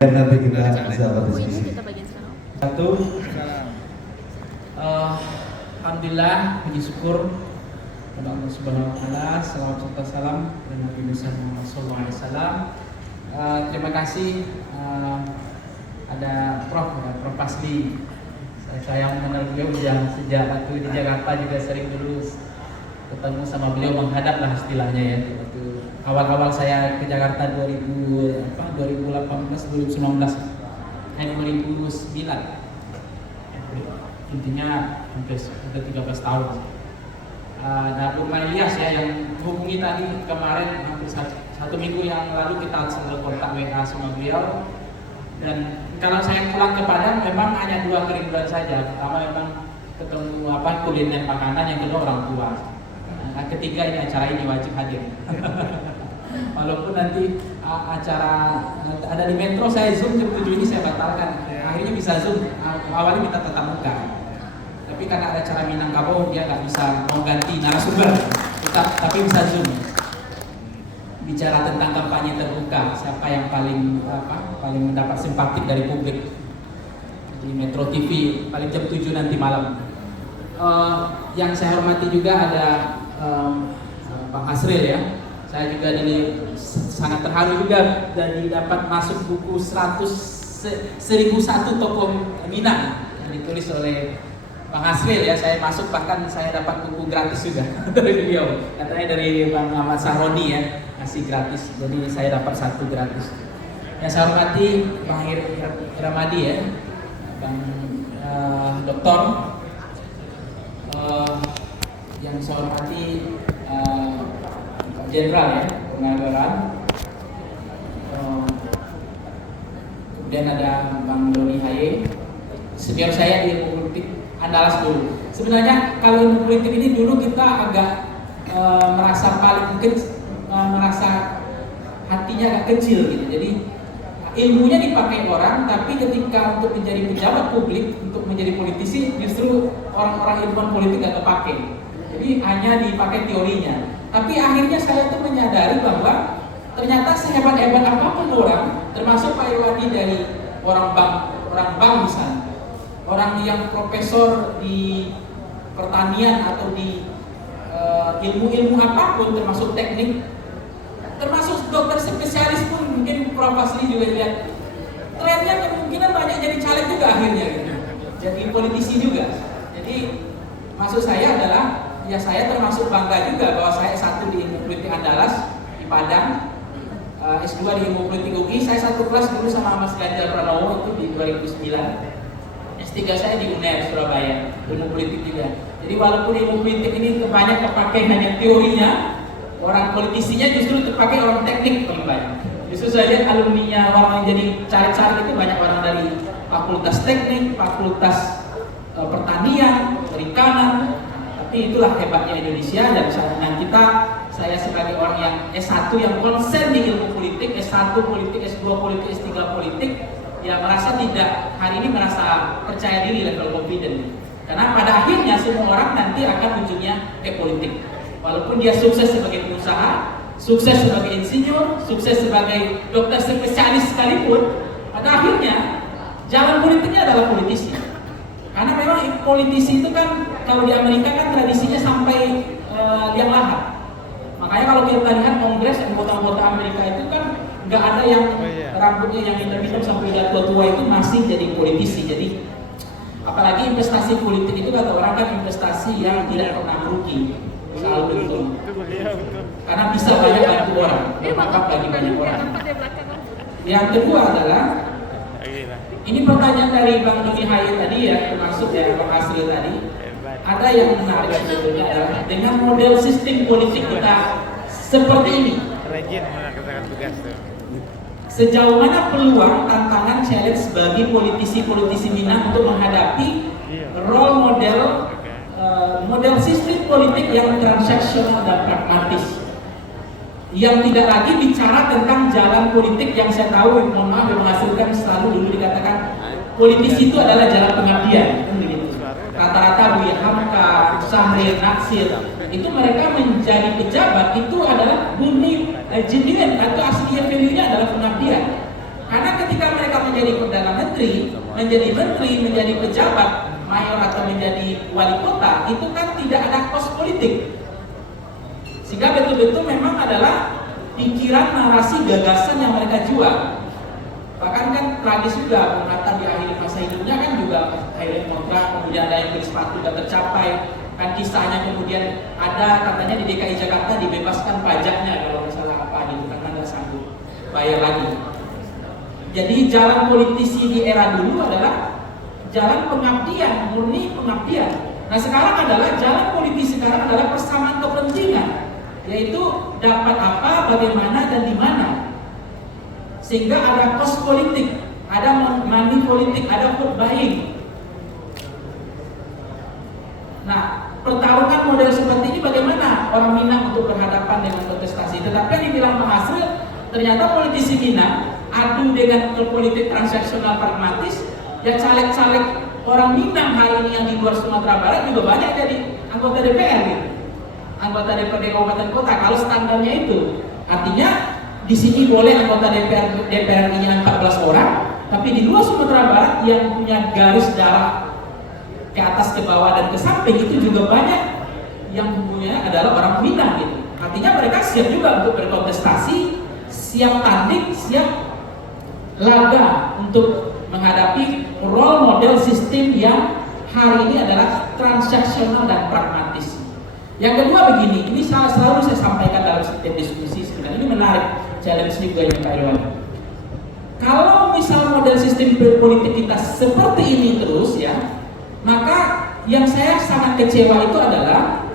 Dan nanti kita bisa berdiskusi. Satu, alhamdulillah, puji syukur kepada Allah Subhanahu Wa Taala, salawat serta salam dan Nabi Muhammad SAW. Terima kasih ada Prof Pasli. Saya mengenal beliau sejak waktu di Jakarta, juga sering dulu ketemu sama beliau, menghadap lah istilahnya ya. Waktu awal-awal saya ke Jakarta 2018, 2019, 2009, intinya hampir 13 tahun. Nah, Rumah Ilyas ya yang hubungi tadi kemarin, hampir satu minggu yang lalu kita selalu kontak WA sama beliau. Dan kalau saya pulang ke Padang memang hanya dua kerinduan saja. Pertama memang ketemu kuliner makanan, yang kedua orang tua. Nah, ketiga ini acara ini wajib hadir. Walaupun nanti acara ada di Metro, saya Zoom jam 7 ini saya batalkan. Akhirnya bisa Zoom, awalnya minta tatap muka. Tapi karena ada acara Minangkabau, dia nggak bisa mau ganti narasumber, tapi bisa Zoom. Bicara tentang kampanye terbuka, siapa yang paling mendapat simpatik dari publik di Metro TV, paling jam 7 nanti malam. Yang saya hormati juga ada Pak Asril ya. Saya juga sangat terharu juga dari dapat masuk buku 1001 tokoh Minang yang ditulis oleh Bang Asril ya. Saya masuk, bahkan saya dapat buku gratis juga dari beliau. Katanya dari Bang Ahmad Sahroni ya, ngasih gratis. Jadi saya dapat satu gratis. Yang saya hormati Bang Ramadi ya, Bang Doktor. Yang saya hormati Jenderal ya, Penganggaran. Kemudian ada Bang Doni Haye, senior saya di ilmu politik Andalas dulu. Sebenarnya kalau ilmu politik ini dulu kita agak merasa paling mungkin merasa hatinya agak kecil gitu. Jadi ilmunya dipakai orang, tapi ketika untuk menjadi pejabat publik, untuk menjadi politisi, justru orang-orang ilmuwan politik gak kepake. Jadi hanya dipakai teorinya. Tapi akhirnya saya tuh menyadari bahwa ternyata sehebat-hebat apapun orang, termasuk Pak Irwandi dari orang bank misalnya, orang yang profesor di pertanian atau di ilmu-ilmu apapun, termasuk teknik, termasuk dokter spesialis pun, mungkin Prof Pasli juga lihat trennya kemungkinan banyak jadi caleg juga akhirnya gitu. Jadi politisi juga. Jadi maksud saya adalah ya saya termasuk bangga juga bahwa saya S1 di ilmu politik Andalas di Padang, S2 di ilmu politik UI. Saya satu kelas dulu sama Mas Ganjar Pranowo itu di 2009. S3 saya di UNER Surabaya, ilmu politik juga. Jadi walaupun ilmu politik ini banyak terpakai hanya teorinya, orang politisinya justru terpakai orang teknik paling banyak. Justru saya lihat alumninya orang yang jadi caleg-caleg itu banyak orang dari fakultas teknik, fakultas pertanian, perikanan. Tapi itulah hebatnya Indonesia. Dan saya sebagai orang yang S1 yang konsen di ilmu politik, S1 politik, S2 politik, S3 politik, ya hari ini merasa percaya diri, level confident. Karena pada akhirnya semua orang nanti akan ujungnya ke politik. Walaupun dia sukses sebagai pengusaha, sukses sebagai insinyur, sukses sebagai dokter spesialis sekalipun, pada akhirnya jalan politiknya adalah politisi. Karena memang politisi itu kan kalau di Amerika kan tradisinya sampai liang lahat. Makanya kalau kita lihat kongres anggota-anggota Amerika itu kan nggak ada yang rambutnya yang hitam-hitam sampai udah tua-tua itu masih jadi politisi. Jadi apalagi investasi politik itu kata orang kan investasi yang tidak pernah rugi, selalu untung. Karena bisa banyak bantu orang, bermanfaat bagi banyak orang. Yang kedua adalah ini pertanyaan dari Bang Doni Haye tadi ya, termasuk ya Bang Asril tadi. Ada yang menarik sebetulnya adalah dengan model sistem politik kita seperti ini. Sejauh mana peluang, tantangan, challenge bagi politisi-politisi Minang untuk menghadapi role model sistem politik yang transaksional dan pragmatis, yang tidak lagi bicara tentang jalan politik yang saya tahu, mohon maaf, yang menghasilkan selalu dulu dikatakan politisi itu adalah jalan pengabdian, kan begitu. Rata-rata Buya Hamka, Syahrir, Natsir, itu mereka menjadi pejabat itu adalah murni genuine atau aslinya value-nya adalah pengabdian. Karena ketika mereka menjadi Perdana Menteri, menjadi pejabat, mayor atau menjadi wali kota, itu kan tidak ada kos politik. Sehingga betul-betul memang adalah pikiran, narasi, gagasan yang mereka jual. Bahkan kan tragis juga, Bung Hatta di akhir masa hidupnya kan juga akhirnya kontrak, kemudian ada yang beli sepatu tidak tercapai. Kan kisahnya kemudian ada katanya di DKI Jakarta dibebaskan pajaknya kalau misalnya apa gitu, karena nggak sanggup bayar lagi. Jadi jalan politisi di era dulu adalah jalan pengabdian, murni pengabdian. Nah sekarang adalah jalan politisi sekarang adalah persamaan kepentingan, yaitu dapat apa, bagaimana, dan di mana. Sehingga ada kos politik, ada money politik, ada vote buying. Nah, pertarungan model seperti ini bagaimana orang Minang untuk berhadapan dengan kontestasi? Tetapi yang dibilang Bang Hasril, ternyata politisi Minang adu dengan politik transaksional pragmatis. Ya caleg-caleg orang Minang hari ini yang di luar Sumatera Barat juga banyak jadi anggota DPR gitu. Anggota DPRD kabupaten kota kalau standarnya itu. Artinya di sini boleh anggota DPR-nya 14 orang, tapi di luar Sumatera Barat yang punya garis darah ke atas, ke bawah, dan ke samping itu juga banyak yang hubungannya adalah orang Minang gitu. Artinya mereka siap juga untuk berkontestasi, siap tanding, siap laga untuk menghadapi role model sistem yang hari ini adalah transaksional dan pragmatis. Yang kedua begini, ini selalu saya sampaikan dalam setiap diskusi, sebenarnya ini menarik challenge juga yang Pak Irwan. Kalau misal model sistem politik kita seperti ini terus ya, maka yang saya sangat kecewa itu adalah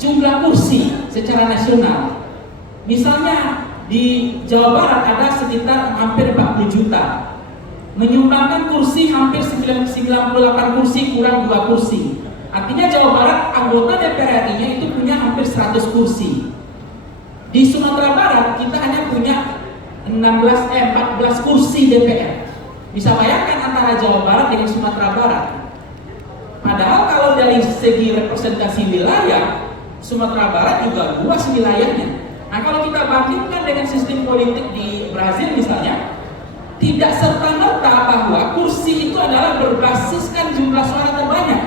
jumlah kursi secara nasional. Misalnya di Jawa Barat ada sekitar hampir 40 juta, menyumbangkan kursi hampir 98 kursi kurang 2 kursi. Artinya Jawa Barat anggota DPR RI-nya itu punya hampir 100 kursi. Di Sumatera Barat kita hanya punya 14 kursi DPR. Bisa bayangkan antara Jawa Barat dengan Sumatera Barat. Padahal kalau dari segi representasi wilayah, Sumatera Barat juga luas wilayahnya. Nah kalau kita bandingkan dengan sistem politik di Brazil misalnya, tidak serta-merta bahwa kursi itu adalah berbasiskan jumlah suara terbanyak,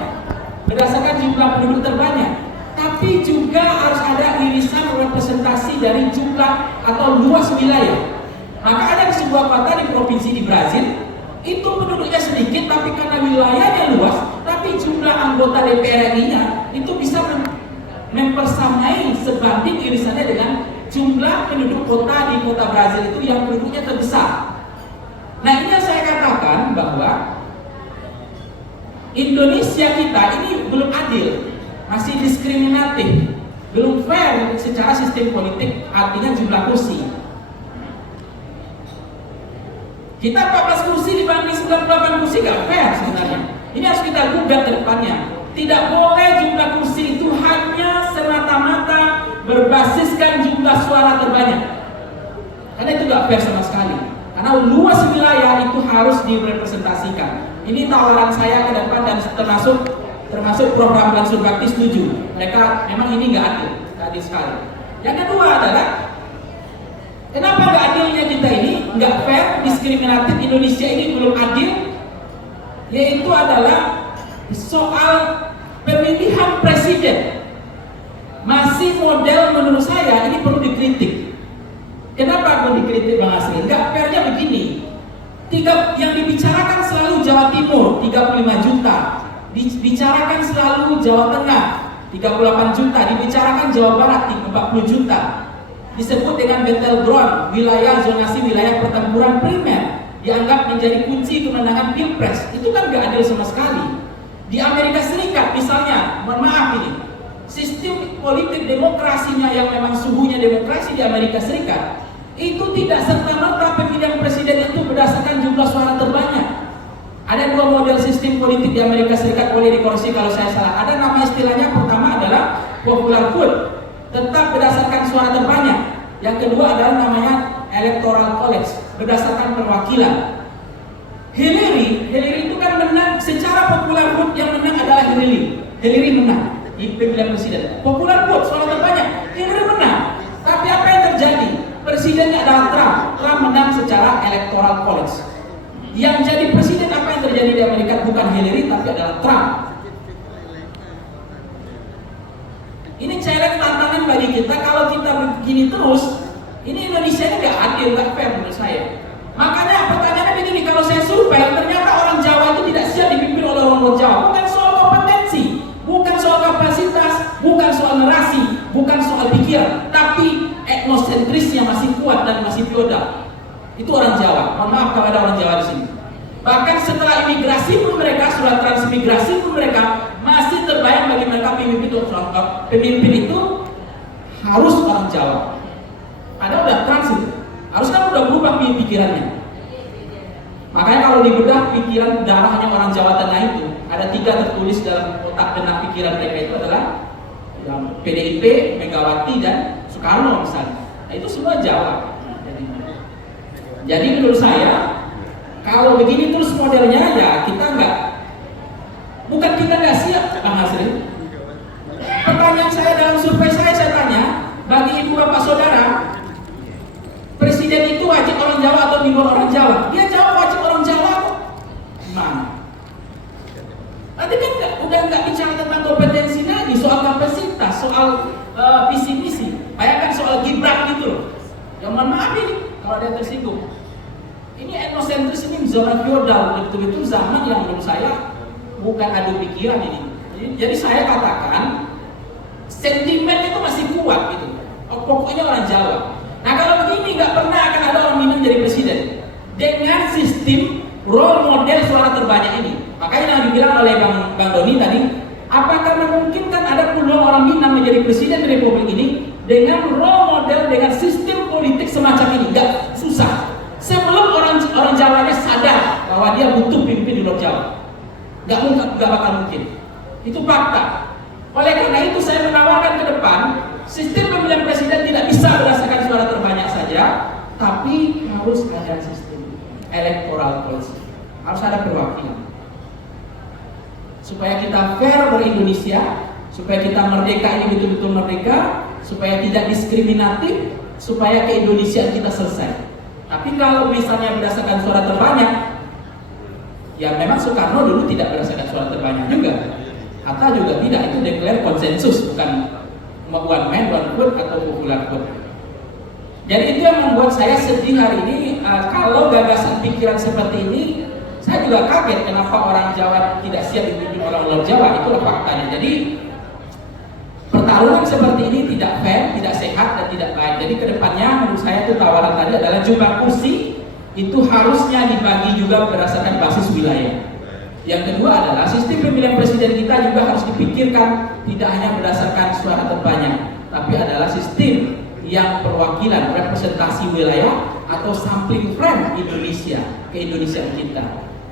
berdasarkan jumlah penduduk terbanyak, tapi juga harus ada irisan representasi dari jumlah atau luas wilayah. Maka ada sebuah kota di provinsi di Brazil, itu penduduknya sedikit tapi karena wilayahnya luas, tapi jumlah anggota DPR RI-nya itu bisa mempersamai sebanding irisannya dengan jumlah penduduk kota di kota Brazil itu yang penduduknya terbesar. Nah ini yang saya katakan bahwa Indonesia kita ini belum adil, masih diskriminatif, belum fair secara sistem politik, artinya jumlah kursi. Kita 14 kursi dibanding 98 kursi gak fair sebenarnya. Ini harus kita gugat ke depannya. Tidak boleh jumlah kursi itu hanya semata-mata berbasiskan jumlah suara terbanyak, karena itu gak fair sama sekali. Karena luas wilayah itu harus direpresentasikan. Ini tawaran saya ke depan dan termasuk program Lansur Bakti setuju. Mereka memang ini gak adil sekali. Yang kedua adalah kenapa gak adilnya kita ini, gak fair, diskriminatif, Indonesia ini belum adil, yaitu adalah soal pemilihan presiden. Masih model menurut saya ini perlu dikritik. Kenapa perlu dikritik Bang Hasril? Gak fairnya begini. Yang dibicarakan selalu Jawa Timur 35 juta, dibicarakan selalu Jawa Tengah 38 juta, dibicarakan Jawa Barat 40 juta. Disebut dengan battleground, wilayah zonasi wilayah pertempuran primer, dianggap menjadi kunci kemenangan Pilpres. Itu kan gak adil sama sekali. Di Amerika Serikat misalnya, mohon maaf ini, sistem politik demokrasinya yang memang suhunya demokrasi di Amerika Serikat, itu tidak serta-merta pemilihan presiden itu berdasarkan jumlah suara terbanyak. Ada dua model sistem politik di Amerika Serikat, boleh dikoreksi kalau saya salah. Ada nama istilahnya, pertama adalah popular vote, tetap berdasarkan suara terbanyak. Yang kedua adalah namanya electoral college, berdasarkan perwakilan. Hillary itu kan menang secara popular vote, yang menang adalah Hillary menang di pemilihan presiden. Popular vote, suara terbanyak, Hillary menang. Tapi apa yang terjadi? Presidennya adalah Trump menang secara electoral college. Yang jadi presiden apa yang terjadi di Amerika bukan Hillary tapi adalah Trump. Ini challenge tantangan bagi kita. Kalau kita begini terus, ini Indonesia ini nggak adil, nggak fair menurut saya. Makanya pertanyaannya begini, kalau saya survei ternyata orang Jawa itu tidak siap dipimpin oleh orang Jawa. Bukan soal kompetensi, bukan soal kapasitas, bukan soal narasi, bukan soal pikiran, tapi etnosentrisnya masih kuat dan masih feodal. Itu orang Jawa. Mohon maaf kalau ada orang Jawa di sini. Bahkan setelah imigrasi pun mereka, surat transmigrasi pun mereka masih terbayang bagi mereka pemimpin itu harus orang Jawa. Padahal udah transit, harus kan udah berubah pikirannya. Makanya kalau dibedah pikiran darahnya orang Jawa Tengah itu ada 3 tertulis dalam otak benak pikiran mereka itu adalah PDIP, Megawati dan Soekarno misalnya. Nah, itu semua Jawa. Jadi menurut saya kalau begini terus modelnya ya kita bukan kita nggak siap, Bang Hasri. Pertanyaan saya dalam survei saya tanya bagi ibu bapak saudara, presiden itu wajib orang Jawa atau di luar orang Jawa? Dia jawab wajib orang Jawa kok. Mana? Nanti kan udah nggak bicara tentang kompetensi lagi, soal kapasitas, soal visi misi. Bayangkan soal Gibran gitu loh. Yang mohon maaf ini kalau ada tersinggung. Ini etnosentris, ini zaman feodal, betul-betul zaman yang menurut saya bukan adu pikiran ini. Jadi saya katakan sentimen itu masih kuat gitu. Pokoknya orang Jawa. Nah kalau begini nggak pernah akan ada orang Minang jadi presiden dengan sistem role model suara terbanyak ini. Makanya yang dibilang oleh Bang Doni tadi, apakah memungkinkan ada peluang orang Minang menjadi presiden Republik ini dengan role model dengan sistem politik semacam ini? Nggak, susah. Sebelum orang Jawanya sadar bahwa dia butuh pimpin di luar Jawa, nggak bakal mungkin. Itu fakta. Oleh karena itu saya menawarkan ke depan sistem pemilihan presiden tidak bisa berdasarkan suara terbanyak saja, tapi harus ada sistem electoral policy, harus ada perwakilan supaya kita fair ber-Indonesia, supaya kita merdeka ini betul-betul merdeka, supaya tidak diskriminatif, supaya ke-Indonesiaan kita selesai. Tapi kalau misalnya berdasarkan suara terbanyak, ya memang Soekarno dulu tidak berdasarkan suara terbanyak juga. Hatta juga tidak, itu declare konsensus, bukan one man, one vote atau popular vote. Jadi itu yang membuat saya sedih hari ini. Kalau gagasan pikiran seperti ini, saya juga kaget kenapa orang Jawa tidak siap dipimpin orang luar Jawa. Itulah faktanya. Jadi pertarungan seperti ini tidak fair, tidak sehat dan tidak baik. Jadi kedepannya menurut saya itu tawaran tadi adalah jumlah kursi itu harusnya dibagi juga berdasarkan basis wilayah. Yang kedua adalah sistem pemilihan presiden kita juga harus dipikirkan tidak hanya berdasarkan suara terbanyak, tapi adalah sistem yang perwakilan representasi wilayah atau sampling frame Indonesia ke Indonesia kita.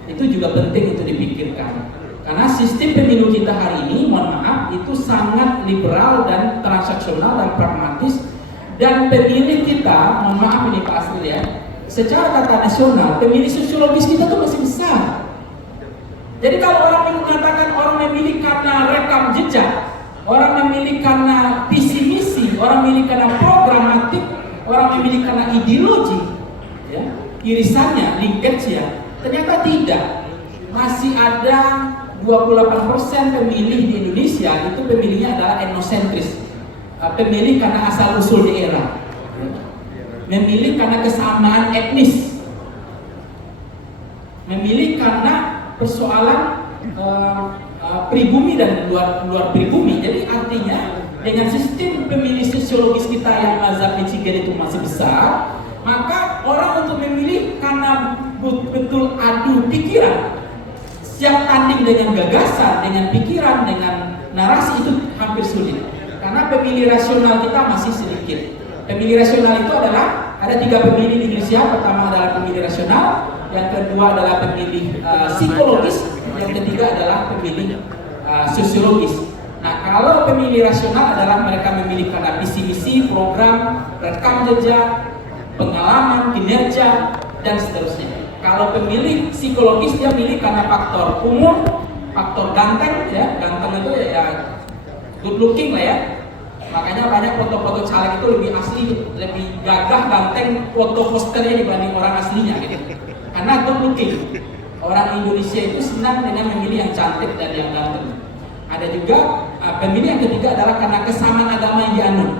Itu juga penting untuk dipikirkan. Karena sistem pemilu kita hari ini, mohon maaf, itu sangat liberal dan transaksional dan pragmatis. Dan pemilih kita, mohon maaf ini Pak Asri ya, secara tata nasional, pemilih sosiologis kita tuh masih besar. Jadi kalau orang mengatakan orang memilih karena rekam jejak, orang memilih karena visi misi, orang memilih karena programatik, orang memilih karena ideologi, ya, irisannya, linkage-nya, ternyata tidak. Masih ada 28% pemilih di Indonesia itu pemilihnya adalah etnosentris, pemilih karena asal usul daerah, memilih karena kesamaan etnis, memilih karena persoalan pribumi dan luar pribumi. Jadi artinya dengan sistem pemilih sosiologis kita yang mazhab Michigan itu masih besar, maka orang untuk memilih karena betul adu pikiran, siap tanding dengan gagasan, dengan pikiran, dengan narasi itu hampir sulit. Karena pemilih rasional kita masih sedikit. Pemilih rasional itu adalah ada 3 pemilih di Indonesia. Pertama adalah pemilih rasional, yang kedua adalah pemilih psikologis, yang ketiga adalah pemilih sosiologis. Nah, kalau pemilih rasional adalah mereka memilih karena visi misi, program, rekam jejak, pengalaman, kinerja, dan seterusnya. Kalau pemilih psikologis dia milih karena faktor umur, faktor ganteng, ya, ganteng itu ya good looking lah ya. Makanya banyak foto-foto caleg itu lebih asli, lebih gagah, ganteng, foto posternya dibanding orang aslinya gitu. Karena good looking. Orang Indonesia itu senang dengan memilih yang cantik dan yang ganteng. Ada juga pemilih yang ketiga adalah karena kesamaan agama yang dianut.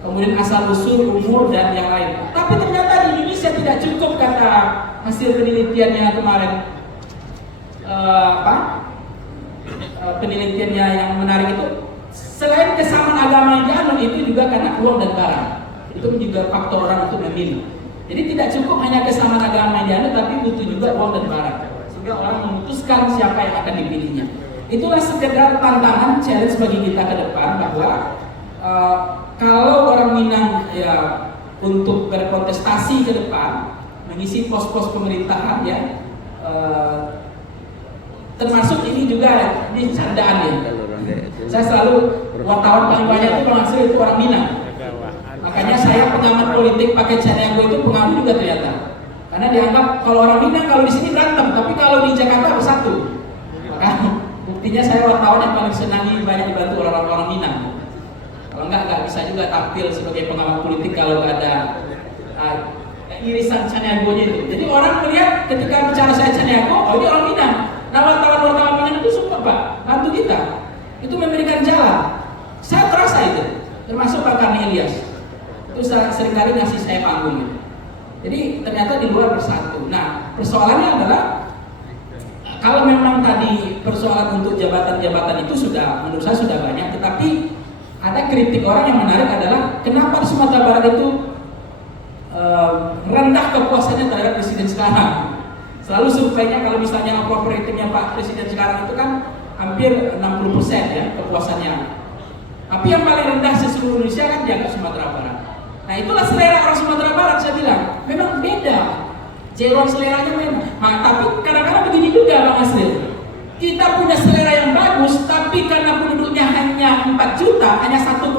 Kemudian asal usul, umur dan yang lain. Tapi ternyata di Indonesia tidak cukup kata hasil penelitiannya kemarin. Penelitiannya yang menarik itu selain kesamaan agama yang dianut itu juga karena uang dan barang. Itu juga faktor orang untuk memilih. Jadi tidak cukup hanya kesamaan agama yang dianut, tapi butuh juga uang dan barang. Sehingga orang memutuskan siapa yang akan dipilihnya. Itulah sekedar tantangan challenge bagi kita ke depan bahwa kalau orang Minang ya untuk berkontestasi ke depan mengisi pos-pos pemerintahan ya termasuk ini juga ini candaan ya. Saya selalu wartawan paling banyak itu penghasil itu orang Minang. Makanya saya pengamat politik pakai Caniago itu pengaruh juga ternyata. Karena dianggap kalau orang Minang kalau di sini berantem, tapi kalau di Jakarta bersatu. Maka buktinya saya wartawan yang paling senangi banyak dibantu orang-orang Minang. Kalau nggak bisa juga tampil sebagai pengamat politik kalau nggak ada irisan Caniago-nya itu. Jadi orang melihat ketika bicara saya Caniago, oh ini orang Minang. Nah wartawan-wartawan Minang itu suka Pak, bantu kita. Itu memberikan jalan. Saya terasa itu, termasuk Pak Karni Ilyas. Itu seringkali ngasih saya panggung gitu. Jadi ternyata di luar bersatu. Nah persoalannya adalah kalau memang tadi persoalan untuk jabatan-jabatan itu sudah menurut saya sudah banyak, tetapi ada kritik orang yang menarik adalah kenapa di Sumatera Barat itu rendah kepuasannya terhadap presiden sekarang. Selalu surveinya kalau misalnya approval ratingnya Pak Presiden sekarang itu kan hampir 60% ya kepuasannya. Tapi yang paling rendah di seluruh Indonesia kan dianggap Sumatera Barat. Nah itulah selera orang Sumatera Barat saya bilang. Memang beda. Jeron seleranya memang. Nah, tapi kadang-kadang begini juga Bang Asril. Kita punya selera yang bagus, tapi karena penduduknya hanya 4 juta, hanya 1,6%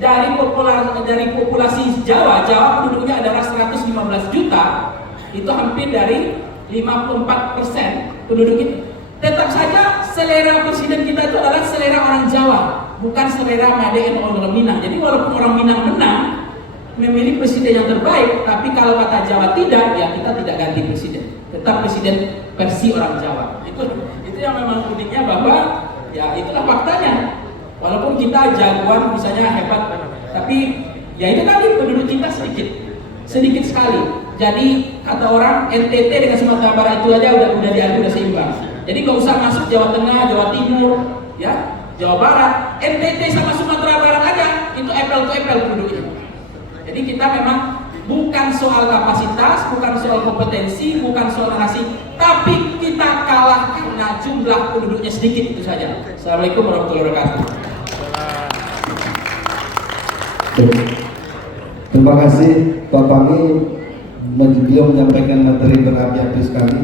dari populasi Jawa penduduknya adalah 115 juta. Itu hampir dari 54% penduduk itu. Tetap saja selera presiden kita itu adalah selera orang Jawa, bukan selera Made orang Minang. Jadi walaupun orang Minang menang memilih presiden yang terbaik, tapi kalau kata Jawa tidak, ya kita tidak ganti presiden. Tetap presiden versi orang Jawa. Itu yang memang uniknya bahwa ya itulah faktanya. Walaupun kita jagoan misalnya hebat, tapi ya itu tadi penduduk kita sedikit sekali. Jadi kata orang NTT dengan Sumatera Barat itu aja udah diadu udah seimbang. Jadi nggak usah masuk Jawa Tengah, Jawa Timur, ya Jawa Barat, NTT sama Sumatera Barat aja itu apple to apple penduduknya. Jadi kita memang bukan soal kapasitas, bukan soal kompetensi, bukan soal narasi, tapi kita kalah karena jumlah penduduknya sedikit itu saja. Assalamualaikum warahmatullahi wabarakatuh. Terima kasih Pak Pangi, beliau menyampaikan materi berapi-api sekali.